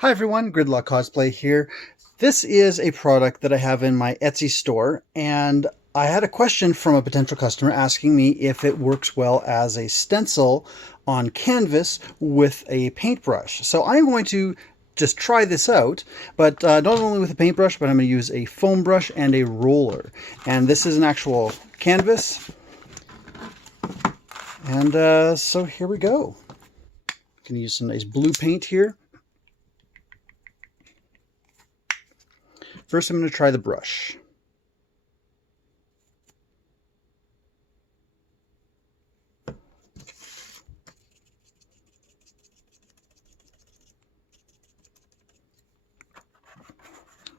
Hi everyone, Gridlock Cosplay here. This is a product that I have in my Etsy store, and I had a question from a potential customer asking me if it works well as a stencil on canvas with a paintbrush. So I'm going to just try this out, but not only with a paintbrush, but I'm going to use a foam brush and a roller. And this is an actual canvas. And so here we go. Going to use some nice blue paint here. First, I'm going to try the brush. All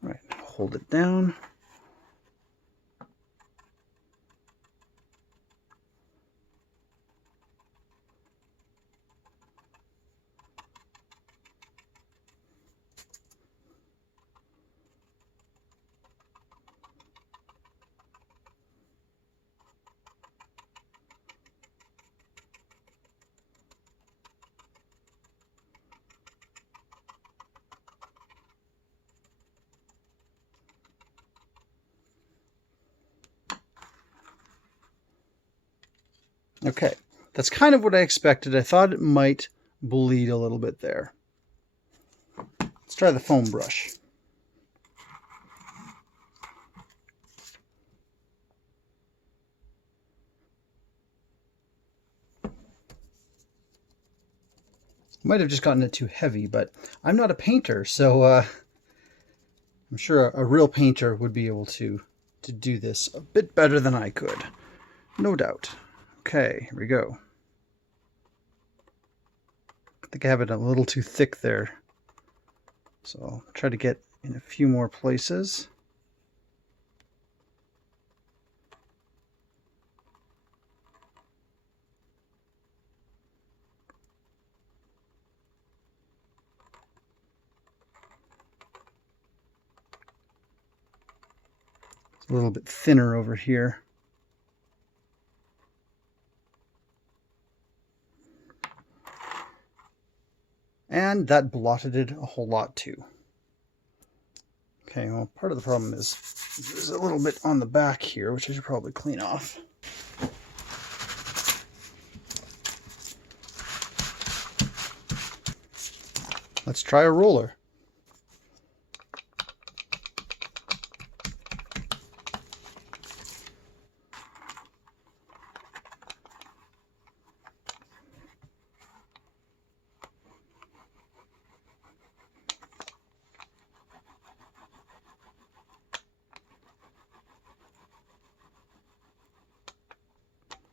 right, hold it down. Okay, that's kind of what I expected. I thought it might bleed a little bit there. Let's try the foam brush. Might have just gotten it too heavy, but I'm not a painter, so I'm sure a real painter would be able to do this a bit better than I could. No doubt. Okay, here we go. I think I have it a little too thick there. So I'll try to get in a few more places. It's a little bit thinner over here. And that blotted it a whole lot too. Okay, well, part of the problem is there's a little bit on the back here, which I should probably clean off. Let's try a roller.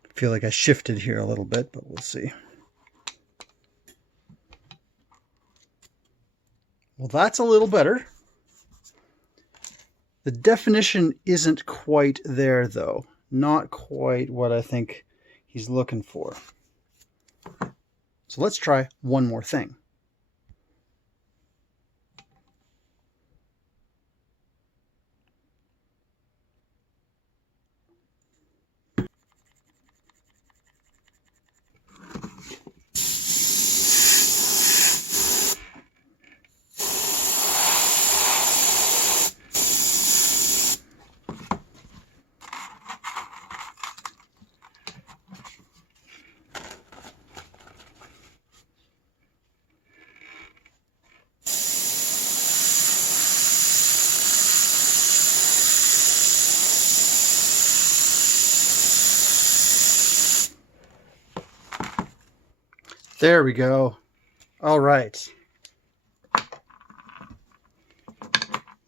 I feel like I shifted here a little bit, but we'll see. Well, that's a little better. The definition isn't quite there, though. Not quite what I think he's looking for. So let's try one more thing. There we go. All right.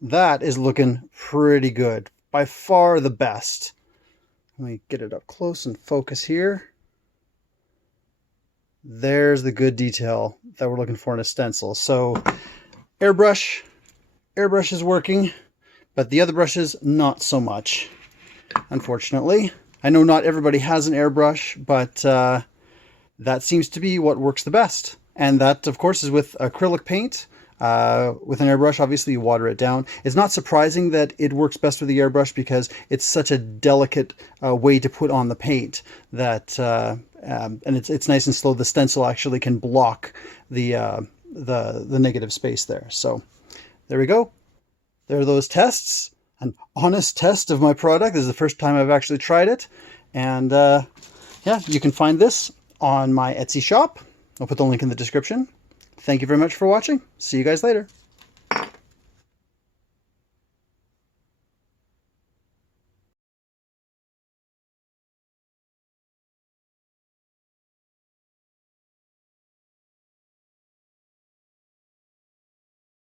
That is looking pretty good. By far the best. Let me get it up close and focus here. There's the good detail that we're looking for in a stencil. So airbrush is working, but the other brushes not so much, unfortunately. I know not everybody has an airbrush, but that seems to be what works the best. And that, of course, is with acrylic paint. With an airbrush, obviously, you water it down. It's not surprising that it works best with the airbrush because it's such a delicate way to put on the paint that, and it's nice and slow. The stencil actually can block the the negative space there. So there we go. There are those tests. An honest test of my product. This is the first time I've actually tried it. And yeah, you can find this on my Etsy shop. I'll put the link in the description. Thank you very much for watching. See you guys later.